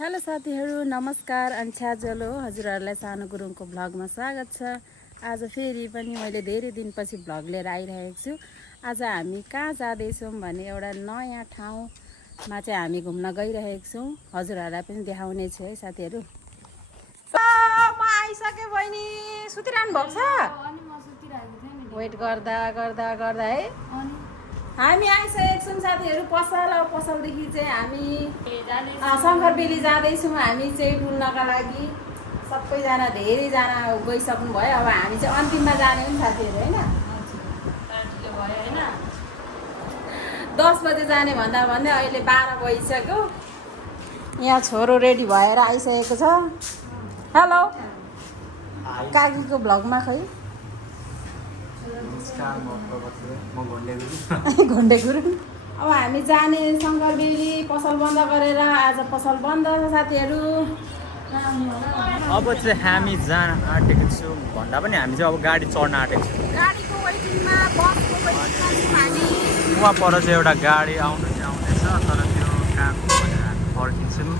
Hello साथीहरू, नमस्कार। अन्छ्याजलो हजुरहरूलाई सानो गुरुङको भ्लगमा स्वागत छ। आज फेरि पनि मैले धेरै दिनपछि भ्लग लिएर आइरहेको छु। आज हामी कहाँ जाँदैछौँ भने एउटा नयाँ ठाउँमा चाहिँ हामी घुम्न गइरहेको छौँ। हजुरहरूलाई पनि देखाउने छु है साथीहरू। म आइसकेँ बहिनी। सुतिरहनु भएको छ? वेट गर्दा गर्दा गर्दा है हामी आइसकेको छौँ साथीहरू पसल। पसलदेखि चाहिँ हामी शङ्करबेली जाँदैछौँ। हामी चाहिँ डुल्नका लागि सबैजना धेरैजना गइसक्नु भयो। अब हामी चाहिँ अन्तिममा जाने हो नि साथीहरू, होइन? 10 बजे जाने भन्दा भन्दै अहिले 12 बजिसक्यो। यहाँ छोरो रेडी भएर आइसकेको छ। हेलो काकीको भ्लगमा खै घन्टे गुरुङ। अब हामी जाने शङ्करबेली। पसल बन्द गरेर आज पसल बन्द छ साथीहरू। अब चाहिँ हामी जान आँटेको छौँ भन्दा पनि हामी चाहिँ अब गाडी चढ्न आँटेको छौँ। गाडीको वेटिङमा, बसको वेटिङमा हामी। उहाँ पर चाहिँ एउटा गाडी आउँदैछ, तर त्यो कहाँ भनेर हामी फर्किन्छौँ।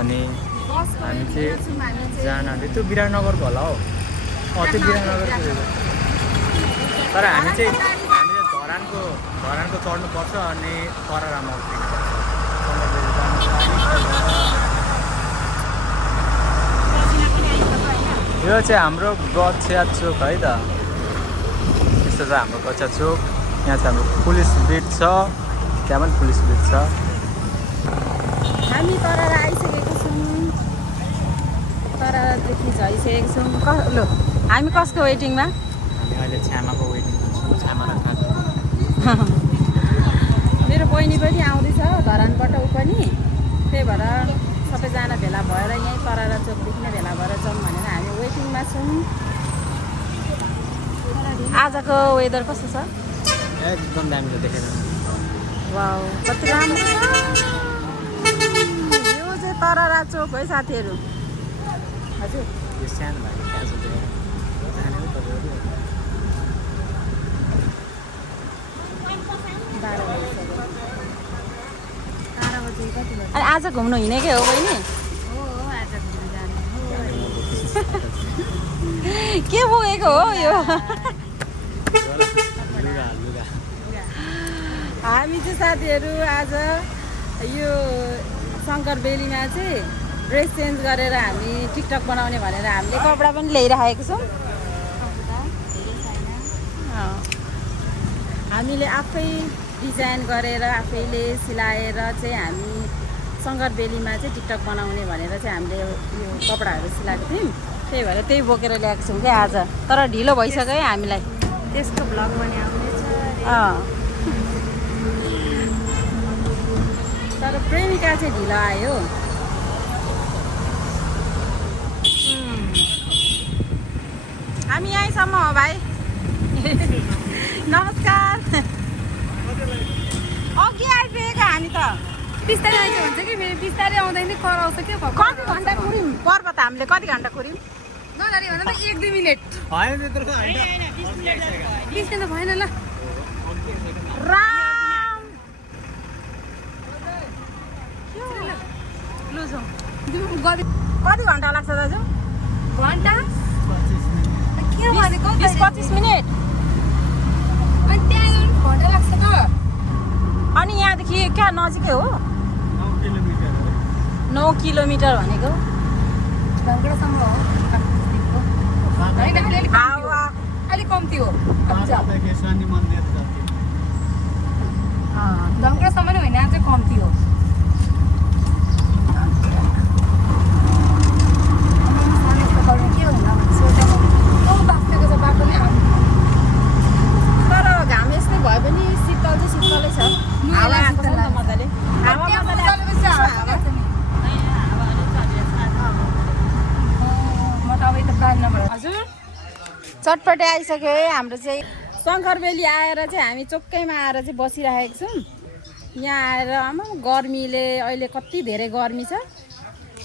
अनि हामी चाहिँ जान आँटेको त्यो विराटनगरको होला हौ। त्यो विराटनगरको। तर हामी चाहिँ धरानको चढ्नुपर्छ अनि तररामा उत्रिनुपर्छ। यो चाहिँ हाम्रो गच्छिया चोक है त। यस्तो छ हाम्रो गच्छिया चोक। यहाँ चाहिँ हाम्रो पुलिस बिट छ, त्यहाँ पनि पुलिस बिट छ। हामी तररा आइसकेको छौँ। तररादेखि झरिसकेको छौँ। ल हामी कसको वेटिङमा? हामी अहिले छ्यामाको वेटिङमा छौँ। छ्यामा र काकी। मेरो बहिनी पनि आउँदैछ धरानबाट, ऊ पनि। त्यही भएर सबैजना भेला भएर यहीँ तररा चोकदेखि नै भेला भएर जाउँ भनेर हामी वेटिङमा छौँ। आजको वेदर कस्तो छ? एकदम दामी छ देखेर। वाउ, कति राम्रो छ। यो चाहिँ तररा चोक है साथीहरू। हजुर यो सानो भएको क्या छ त्यो। अनि आज घुम्नु हिँडेकै हो बहिनी? के बोकेको हो यो? हामी चाहिँ साथीहरू आज यो शङ्करबेलीमा चाहिँ ड्रेस चेन्ज गरेर हामी टिकटक बनाउने भनेर हामीले कपडा पनि ल्याइराखेको छौँ। हामीले आफै डिजाइन गरेर आफैले सिलाएर चाहिँ हामी शङ्करबेलीमा चाहिँ टिकटक बनाउने भनेर चाहिँ हामीले यो कपडाहरू सिलाएको थियौँ। त्यही भएर त्यही बोकेर ल्याएको छौँ क्या आज। तर ढिलो भइसक्यो है हामीलाई। त्यसको भ्लग पनि आउनेछ। तर प्रेमिका चाहिँ ढिलो आयो। हामी यहीँसम्म हो भाइ। नमस्कार। अघि आइपुगेको हामी त। बिस्तारै आइज भन्छ कि फेरि बिस्तारै आउँदैन कराउँछ के कति घन्टा कुर्यौँ पर्वत हामीले? कति घन्टा कुर्यौँ? नगरी भन त 1-2 मिनट। 20 मिनट भएन ल। राम लु जाउँ। कति घन्टा लाग्छ दाजु? घन्टा के भनेको? 20-25 मिनट। अनि त्यहाँ घन्टा लाग्छ त। अनि यहाँदेखि क्या नजिकै हो? 9 किलोमिटर भनेको। ढङ्गडासम्म हो। अलिक कम्ती हो। ढङ्गडासम्म नै होइन, चाहिँ कम्ती हो। के होला बाँचेको छ बाटो नै आउनु। तर घाम यस्तै भए पनि शीतल चाहिँ शीतलै छ। हावा आएको छ नि त मजाले। हावा मजाले हजुर चटपटे आइसक्यो है हाम्रो चाहिँ। शङ्करबेली आएर चाहिँ हामी चोकैमा आएर चाहिँ बसिरहेको छौँ। यहाँ आएर आमा गर्मीले अहिले कति धेरै गर्मी छ।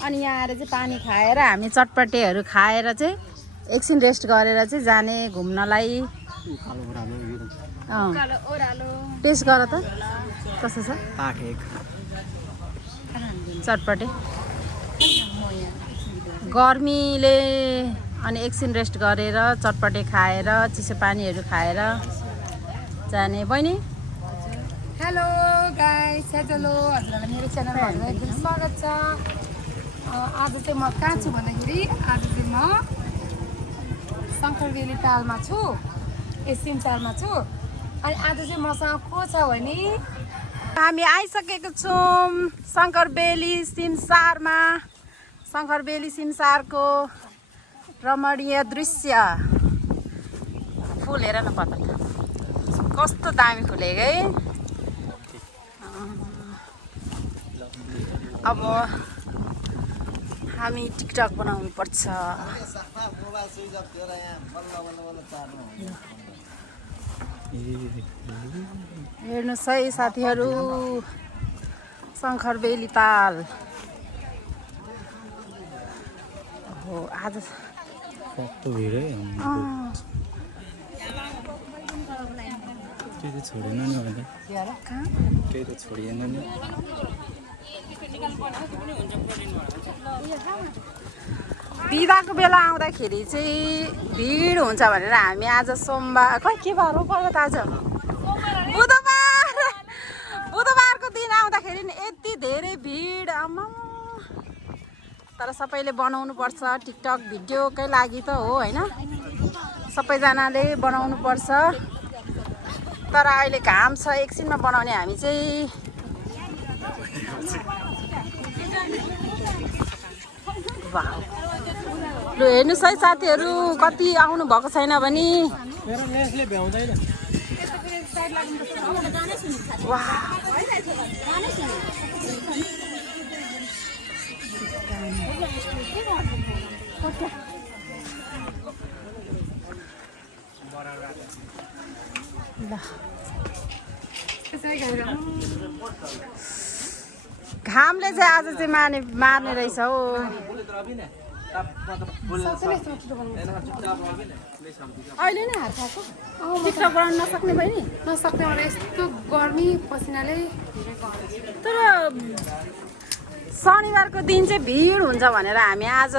अनि यहाँ आएर चाहिँ पानी खाएर हामी चटपटेहरू खाएर चाहिँ एकछिन रेस्ट गरेर चाहिँ जाने घुम्नलाई। टेस्ट गर त कस्तो छ चटपटे। गर्मीले अनि एकछिन रेस्ट गरेर चटपटे खाएर चिसो पानीहरू खाएर जाने। बहिनी हेलो गाइस, हेलो हजुरहरूलाई मेरो च्यानलमा एकदम स्वागत छ। आज चाहिँ म कहाँ छु भन्दाखेरि आज चाहिँ म शङ्करबेली तालमा छु, सिमसारमा छु। अनि आज चाहिँ मसँग को छ भने हामी आइसकेको छौँ शङ्करबेली सिमसारमा। शङ्करबेली सिमसारको रमणीय दृश्य। फुल हेर न पत्ता कस्तो दामी फुलेको है। अब हामी टिकटक बनाउनु पर्छ। हेर्नुहोस् है साथीहरू, शङ्करबेली ताल हो आज। कस्तो भिड है। केही त छोडेन नि अहिले, केही त छोडिएन नि। बिदाको बेला आउँदाखेरि चाहिँ भिड हुन्छ भनेर हामी आज सोमबार खै के बार हो पर्यो त आज बुधबारको दिन आउँदाखेरि नि यति धेरै भिड आमा। तर सबैले बनाउनु पर्छ, टिकटक भिडियोकै लागि त हो होइन, सबैजनाले बनाउनु पर्छ। तर अहिले घाम छ, एकछिनमा बनाउने हामी चाहिँ। लु हेर्नुहोस् है साथीहरू, कति आउनु भएको छैन भने घामले चाहिँ आज चाहिँ मार्ने रहेछ हो। अहिले नै हात खाएको टिकटक बनाउन नसक्ने बहिनी, नसक्ने भने यस्तो गर्मी पसिनाले। तर शनिबारको दिन चाहिँ भिड हुन्छ भनेर हामी आज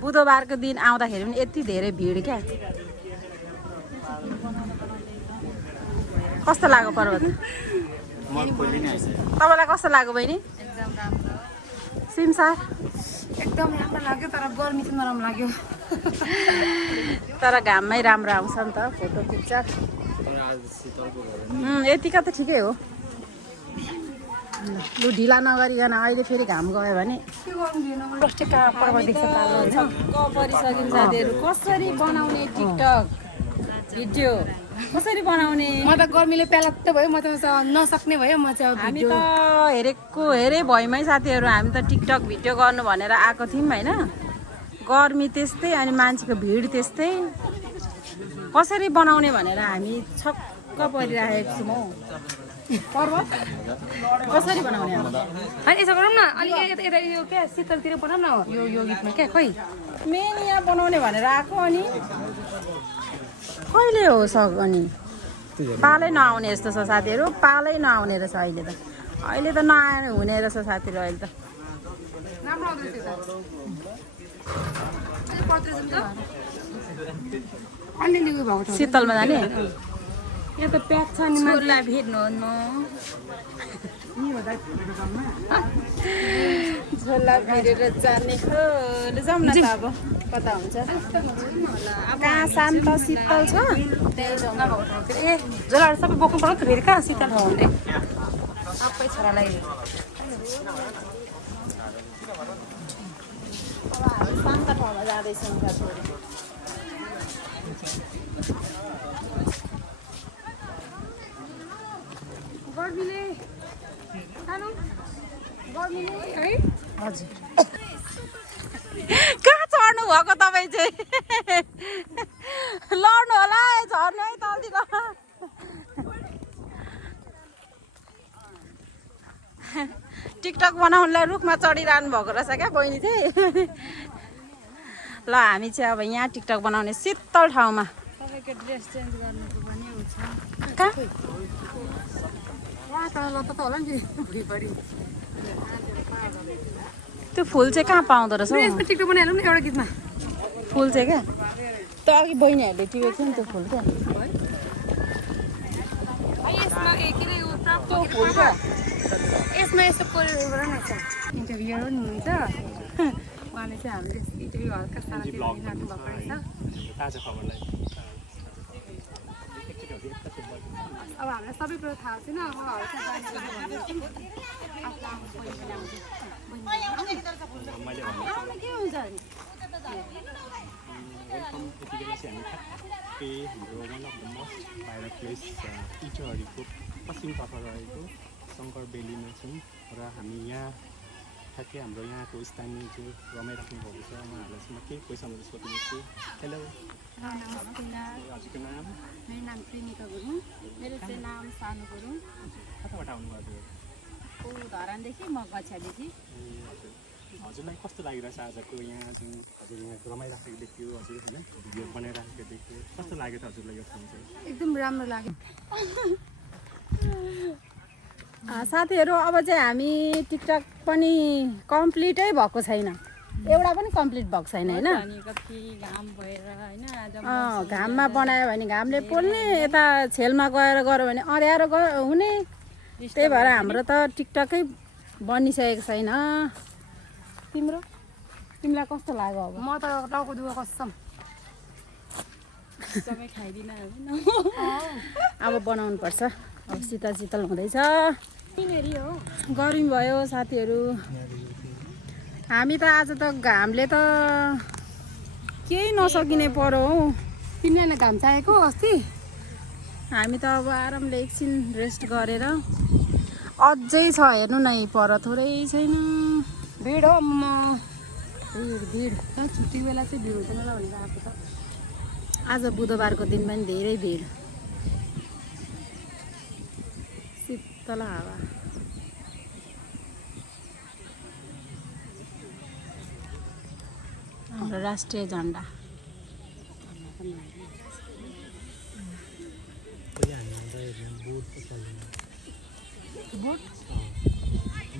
बुधबारको दिन आउँदाखेरि पनि यति धेरै भिड क्या। कस्तो लाग्यो पर्वत? तपाईँलाई कस्तो लाग्यो बहिनी सिमसार? एकदम राम्रो लाग्यो, तर गर्मी चाहिँ नराम्रो लाग्यो। तर घाममै राम्रो आउँछ नि त फोटो खिच्छ। यतिका त ठिकै हो। लु ढिला नगरिकन अहिले फेरि घाम गयो भने परिसकिन्छ साथीहरू। कसरी बनाउने टिकटक भिडियो, कसरी बनाउने? म त गर्मीले प्यालात्त भयो, म त नसक्ने भयो। म चाहिँ हामी त हेरे भयमै साथीहरू, हामी त टिकटक भिडियो गर्नु भनेर आएको थियौँ होइन। गर्मी त्यस्तै अनि मान्छेको भिड त्यस्तै, कसरी बनाउने भनेर हामी छक्क परिरहेको छौँ हौ। पर्वत कसरी बनाउने? अनि यसो गरौँ न, अलिक यता यो क्या शीतलतिर बनाऊँ न, यो गीतमा क्या खै मेन यहाँ बनाउने भनेर आएको। अनि कहिले हो अनि पालै नआउने यस्तो छ साथीहरू, पालै नआउने रहेछ अहिले त। अहिले त नआए हुने रहेछ साथीहरू, अहिले त राम्रो आउँदैछ त। अलिअलि उयो भएको छ। शीतलमा जाने यहाँ त प्याक छ नि, छोरीलाई भेट्नुहुन्न। झोला फेरेर जाने हो। जाउँ न त अब कता हुन्छ। कहाँ शान्त शीतल छ त्यही जाउँ। ए झोलाहरू सबै बोक्नु पर्छ त फेरि, कहाँ शीतल हुँदै सबै छोरालाई। अब हामी शान्त ठाउँमा जाँदैछौँ छोरी। गर्मीले है। हजुर कहाँ चढ्नु भएको तपाईँ चाहिँ? लड्नु होला है, झर्नु है तलतिर। टिकटक बनाउनुलाई रुखमा चढिरहनु भएको रहेछ क्या बहिनी चाहिँ। ल हामी चाहिँ अब यहाँ टिकटक बनाउने शीतल ठाउँमा। तपाईँको ड्रेस चेन्ज गर्नुको पनि हुन्छ कहाँ? ल त होला नि भुइँभरि। त्यो फुल चाहिँ कहाँ पाउँदो रहेछ हौ? यसमा टिकटक बनाइहालौँ न एउटा गीतमा। फुल चाहिँ क्या त्यो अघि बहिनीहरूले टिपेको थियो नि त्यो फुल क्या यसमा के अरे त्यो फुल क्या यसमा यस्तो कोरियोग्राफर रहेछ इन्टरभ्युर पनि हुनुहुन्छ उहाँले चाहिँ हामीले इन्टरभ्यू हल्का सानो राख्नु भएको रहेछ। ताजा खबरलाई अब हामीलाई सबै कुरो थाहा छैन अब हल्का जानकारी भन्दैछौँ। आफ्नो आमा बहिनी के हुन्छ नि वेलकम यतिखेर चाहिँ हामी ठ्याक्कै हाम्रो one of the most viral place इटहरीको पश्चिमतर्फ रहेको शङ्कर बेलीमा छौँ र हामी यहाँ ठ्याक्कै हाम्रो यहाँको स्थानीय जो रमाइराख्नु भएको छ उहाँहरूलाई चाहिँ म केही क्वेसनहरू सोध्नेछु। हेलो, नमस्ते। हजुरको नाम? मेरो नाम प्रेमिका गुरुङ। मेरो चाहिँ नाम सानो गुरुङ कताबाट आउनुभएको? ऊ धरानदेखि म गछ्यादेखि हजुर, हजुरलाई कस्तो लागिरहेछ आजको यहाँ जुन हजुर यहाँ रमाइराखेको देखियो, हजुर होइन भिडियो बनाइराखेको देखियो, कस्तो लाग्यो त हजुरलाई यो ठाउँ चाहिँ? एकदम राम्रो लाग्यो। साथीहरू अब चाहिँ हामी टिकटक पनि कम्प्लिटै भएको छैन एउटा पनि कम्प्लिट भएको छैन होइन घाममा बनायो भने घामले पोल्ने यता छेलमा गएर गऱ्यो भने अँध्यारो हुने त्यही भएर हाम्रो त टिकटकै बनिसकेको छैन। तिमीलाई कस्तो लाग्यो अब? म त टाउको दुखो कसम अब बनाउनु पर्छ अब शीतल शीतल हुँदैछ गर्मी भयो साथीहरू। हामी त आज त घामले त केही नसकिने पर्यो हौ। तिमीलाई घाम चाहिएको अस्ति हामी त अब आरामले एकछिन रेस्ट गरेर अझै छ हेर्नु नै पर थोरै छैन भिड हो म भिड छुट्टी बेला चाहिँ भिड हुँदैन होला भनेर आएको त। आज बुधबारको दिन पनि धेरै भिड शीतल हावा हाम्रो राष्ट्रिय झन्डा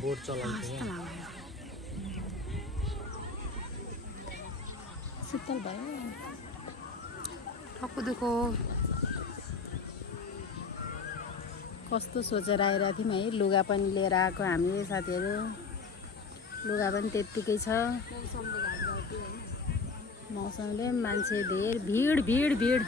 बोट चलाउँछ शीतल भयो टाउको दुखो कस्तो सोचेर आइरहेको थियौँ है। लुगा पनि लिएर आएको हामीले साथीहरू लुगा पनि त्यत्तिकै छ मौसमले मान्छे धेर भिड भिड भिड